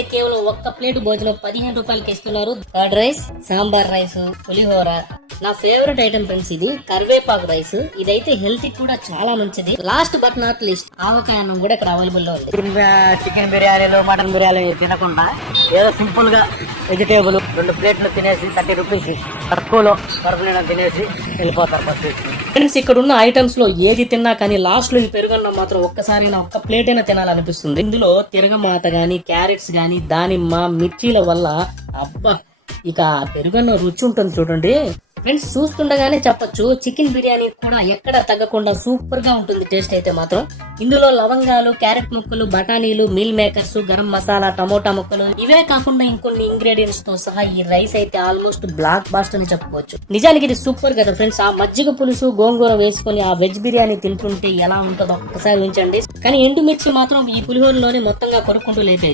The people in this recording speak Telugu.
అయితే కేవలం ఒక్క ప్లేట్ భోజనం 15 రూపాయలకి ఇస్తున్నారు. కర్డ్ రైస్, సాంబార్ రైస్, పులిహోర. నా ఫేవరెట్ ఐటమ్ ఫ్రెండ్స్ ఇది కరివేపాకు రైస్. ఇదైతే హెల్త్ కూడా చాలా మంచిది. లాస్ట్ బట్ నాట్ లీస్ట్ ఆవకాయ అన్నం కూడా ఇక్కడ అవైలబుల్ లో ఉంది. చికెన్ బిర్యానీలు, మటన్ బిర్యానీ తినకుండా ఏదో సింపుల్ గా వెజిటేబుల్ 2 ప్లేట్లు తినేసి 30 రూపీస్ తక్కువలో కడుపు నిండా తినేసి వెళ్ళిపోతారు ఫస్ట్. ఫ్రెండ్స్ ఇక్కడ ఉన్న ఐటమ్స్ లో ఏది తిన్నా కానీ లాస్ట్ లో ఈ పెరుగన్నం మాత్రం ఒక్కసారైనా ఒక్క ప్లేట్ అయినా తినాలనిపిస్తుంది. ఇందులో తిరగమాత గాని, క్యారెట్స్ గాని, దానిమ్మ, మిర్చీల వల్ల అబ్బా ఇక పెరుగన్నం రుచి ఉంటుంది చూడండి ఫ్రెండ్స్. చూస్తుండగానే చెప్పొచ్చు చికెన్ బిర్యానీ కూడా ఎక్కడ తగ్గకుండా సూపర్ గా ఉంటుంది టేస్ట్ అయితే మాత్రం. ఇందులో లవంగాలు, క్యారెట్ ముక్కలు, బఠానీలు, meal makers, garam masala, tomato ముక్కలు, ఇవే కాకుండా ఇంకొన్ని ఇంగ్రీడియంట్స్ తో సహా ఈ రైస్ అయితే ఆల్మోస్ట్ బ్లాక్ బాస్ట్ అని చెప్పుకోవచ్చు. నిజానికి ఇది సూపర్ కదా ఫ్రెండ్స్. ఆ మజ్జిగ పులుసు, గోంగూర వేసుకుని ఆ వెజ్ బిర్యానీ తింటుంటే ఎలా ఉంటుందో ఒక్కసారి ఉంచండి. కానీ ఎండుమిర్చి మాత్రం ఈ పులిహోరలోనే మొత్తంగా కొరుక్కుంటూ లేతాయి.